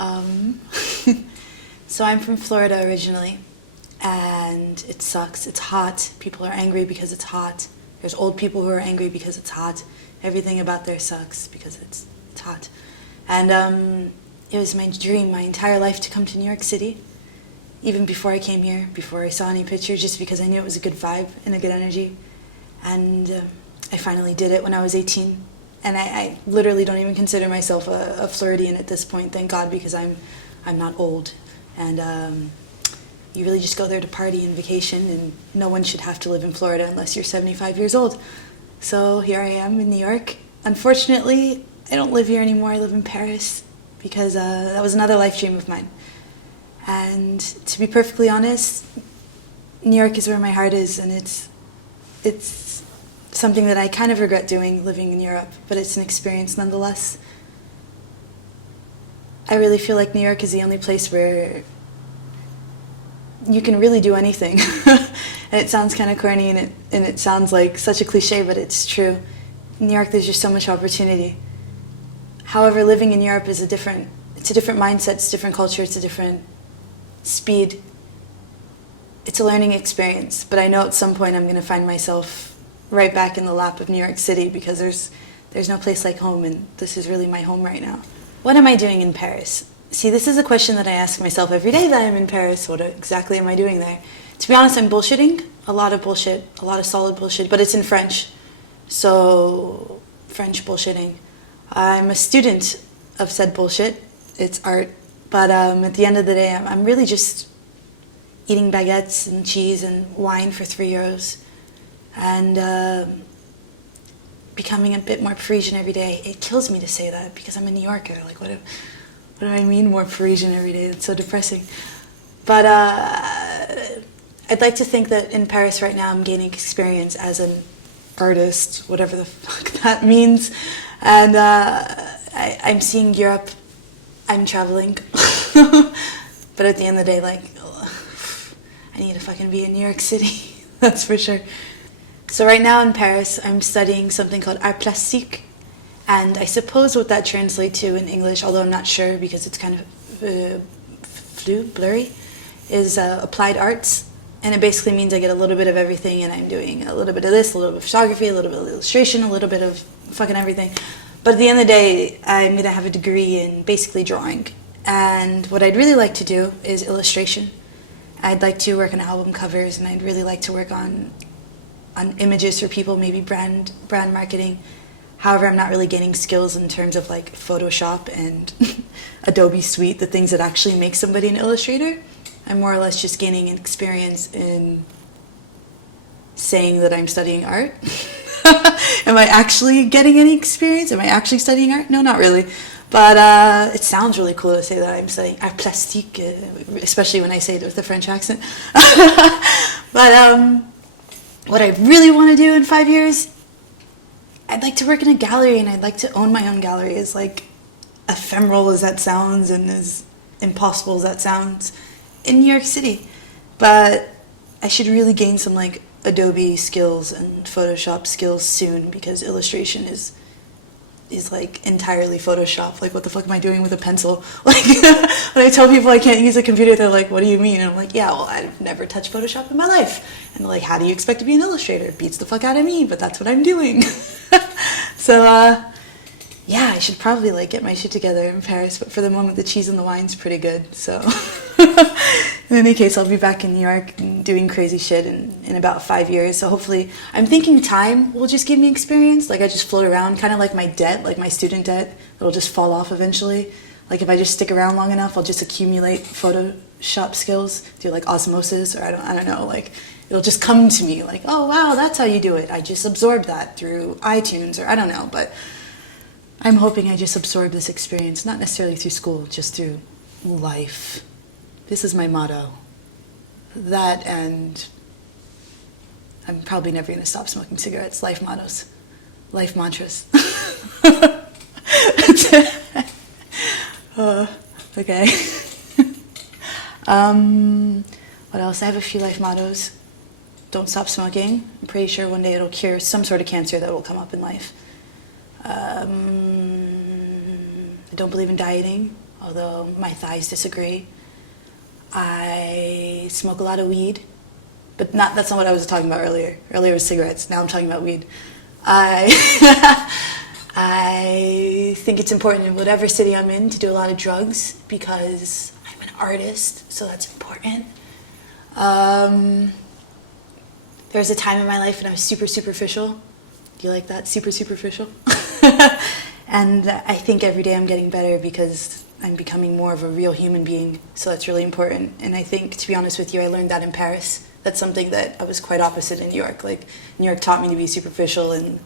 Um, so I'm from Florida originally, and it sucks. It's hot. People are angry because it's hot. There's old people who are angry because it's hot. Everything about there sucks because it's hot. And it was my dream my entire life to come to New York City, even before I came here, before I saw any pictures, just because I knew it was a good vibe and a good energy. And I finally did it when I was 18. And I literally don't even consider myself a Floridian at this point, thank God, because I'm not old. And you really just go there to party and vacation, and no one should have to live in Florida unless you're 75 years old. So here I am in New York. Unfortunately, I don't live here anymore. I live in Paris because that was another life dream of mine. And to be perfectly honest, New York is where my heart is, and it's something that I kind of regret doing, living in Europe, but it's an experience nonetheless. I really feel like New York is the only place where you can really do anything. And it sounds kind of corny, and it sounds like such a cliche, but it's true. In New York, there's just so much opportunity. However, living in Europe is a different mindset, it's a different culture, it's a different speed. It's a learning experience, but I know at some point I'm going to find myself right back in the lap of New York City, because there's no place like home, and this is really my home right now. What am I doing in Paris? See, this is a question that I ask myself every day that I'm in Paris. What exactly am I doing there? To be honest, I'm bullshitting. A lot of bullshit, a lot of solid bullshit, but it's in French. So, French bullshitting. I'm a student of said bullshit. It's art. But at the end of the day, I'm really just eating baguettes and cheese and wine for €3. And becoming a bit more Parisian every day. It kills me to say that because I'm a New Yorker. Like, what do I mean more Parisian every day? It's so depressing. But I'd like to think that in Paris right now I'm gaining experience as an artist, whatever the fuck that means. And I'm seeing Europe. I'm traveling. But at the end of the day, like, I need to fucking be in New York City. That's for sure. So right now in Paris, I'm studying something called art plastique, and I suppose what that translates to in English, although I'm not sure because it's kind of blurry, is applied arts, and it basically means I get a little bit of everything, and I'm doing a little bit of this, a little bit of photography, a little bit of illustration, a little bit of fucking everything. But at the end of the day, I'm going to have a degree in basically drawing, and what I'd really like to do is illustration. I'd like to work on album covers, and I'd really like to work on images for people, maybe brand marketing. However, I'm not really gaining skills in terms of like Photoshop and Adobe Suite, the things that actually make somebody an illustrator. I'm more or less just gaining an experience in saying that I'm studying art. Am I actually getting any experience? Am I actually studying art? No, not really. But it sounds really cool to say that I'm studying art plastique, especially when I say it with a French accent. But what I really want to do in 5 years, I'd like to work in a gallery, and I'd like to own my own gallery. As like ephemeral as that sounds and as impossible as that sounds, in New York City. But I should really gain some like Adobe skills and Photoshop skills soon, because illustration is like entirely Photoshop. Like, what the fuck am I doing with a pencil? Like, when I tell people I can't use a computer, they're like, what do you mean? And I'm like, yeah, well, I've never touched Photoshop in my life. And they're like, how do you expect to be an illustrator? It beats the fuck out of me, but that's what I'm doing. So, yeah, I should probably like get my shit together in Paris, but for the moment, the cheese and the wine's pretty good, so. In any case, I'll be back in New York and doing crazy shit in about 5 years. So hopefully, I'm thinking time will just give me experience. Like, I just float around, kind of like my debt, like my student debt. It'll just fall off eventually. Like, if I just stick around long enough, I'll just accumulate Photoshop skills through like osmosis, or I don't know. Like, it'll just come to me. Like, oh wow, that's how you do it. I just absorbed that through iTunes, or I don't know. But I'm hoping I just absorb this experience, not necessarily through school, just through life. This is my motto. That, and I'm probably never going to stop smoking cigarettes. Life mottos. Life mantras. Okay. What else? I have a few life mottos. Don't stop smoking. I'm pretty sure one day it'll cure some sort of cancer that will come up in life. I don't believe in dieting. although my thighs disagree. I smoke a lot of weed, but that's not what I was talking about earlier. Earlier was cigarettes, now I'm talking about weed. I I think it's important in whatever city I'm in to do a lot of drugs because I'm an artist, so that's important. There's a time in my life when I was super superficial. Do you like that? Super superficial? And I think every day I'm getting better because I'm becoming more of a real human being, so that's really important. And I think, to be honest with you, I learned that in Paris. That's something that I was quite opposite in New York. Like, New York taught me to be superficial and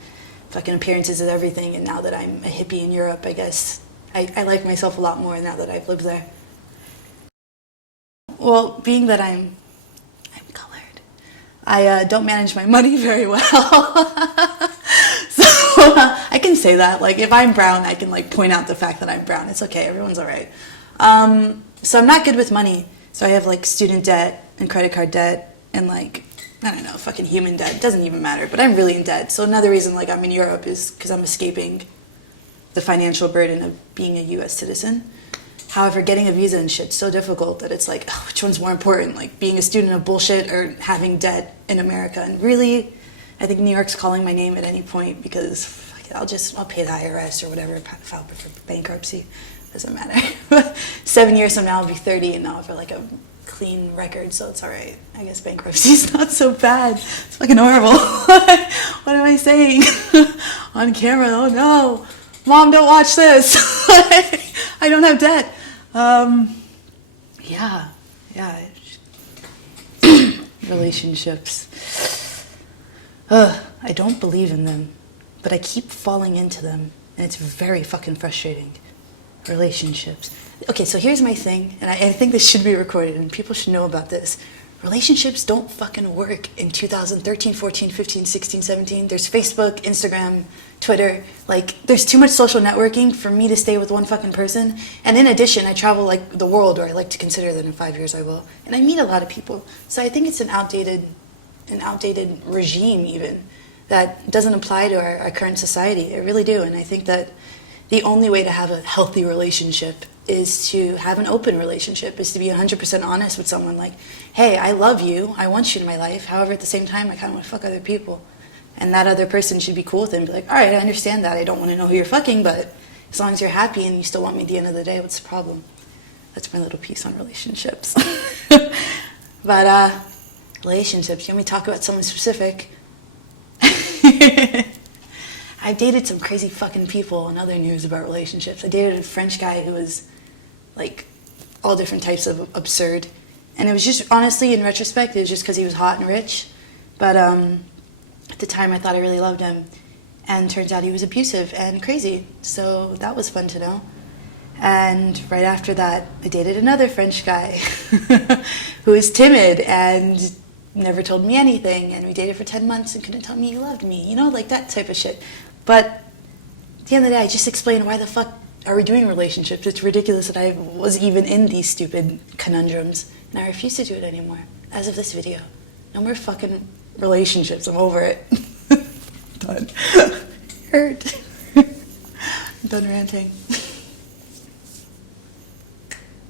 fucking appearances is everything, and now that I'm a hippie in Europe, I guess I like myself a lot more now that I've lived there. Well, being that I'm colored, I don't manage my money very well. So I can say that. Like, if I'm brown, I can like point out the fact that I'm brown. It's okay, everyone's all right. So I'm not good with money. So I have like student debt and credit card debt and like, I don't know, fucking human debt. It doesn't even matter, but I'm really in debt. So another reason like I'm in Europe is because I'm escaping the financial burden of being a US citizen. However, getting a visa and shit's so difficult that it's like, oh, which one's more important? Like being a student of bullshit or having debt in America? And really, I think New York's calling my name at any point because fuck it, I'll pay the IRS or whatever, file for bankruptcy. Doesn't matter. 7 years from now I'll be 30 and now I'll have like a clean record, so it's alright. I guess bankruptcy's not so bad. It's fucking horrible. What am I saying? On camera, oh no. Mom, don't watch this. I don't have debt. Yeah. Relationships. I don't believe in them, but I keep falling into them, and it's very fucking frustrating. Relationships. Okay, so here's my thing, and I think this should be recorded, and people should know about this. Relationships don't fucking work in 2013, 14, 15, 16, 17. There's Facebook, Instagram, Twitter. Like, there's too much social networking for me to stay with one fucking person. And in addition, I travel, like, the world, or I like to consider that in 5 years I will. And I meet a lot of people. So I think it's an outdated regime, even, that doesn't apply to our current society. I really do. And I think that the only way to have a healthy relationship is to have an open relationship, is to be 100% honest with someone. Like, hey, I love you, I want you in my life, however, at the same time, I kind of want to fuck other people. And that other person should be cool with it and be like, all right, I understand that, I don't want to know who you're fucking, but as long as you're happy and you still want me at the end of the day, what's the problem? That's my little piece on relationships. But, relationships, you want me to talk about someone specific? I've dated some crazy fucking people in other news about relationships. I dated a French guy who was, like, all different types of absurd. And it was just, honestly, in retrospect, it was just because he was hot and rich. But at the time, I thought I really loved him. And turns out he was abusive and crazy. So that was fun to know. And right after that, I dated another French guy who was timid and never told me anything. And we dated for 10 months and couldn't tell me he loved me. You know, like that type of shit. But at the end of the day, I just explained why the fuck are we doing relationships? It's ridiculous that I was even in these stupid conundrums. And I refuse to do it anymore. As of this video. No more fucking relationships. I'm over it. Done. Hurt. Done ranting.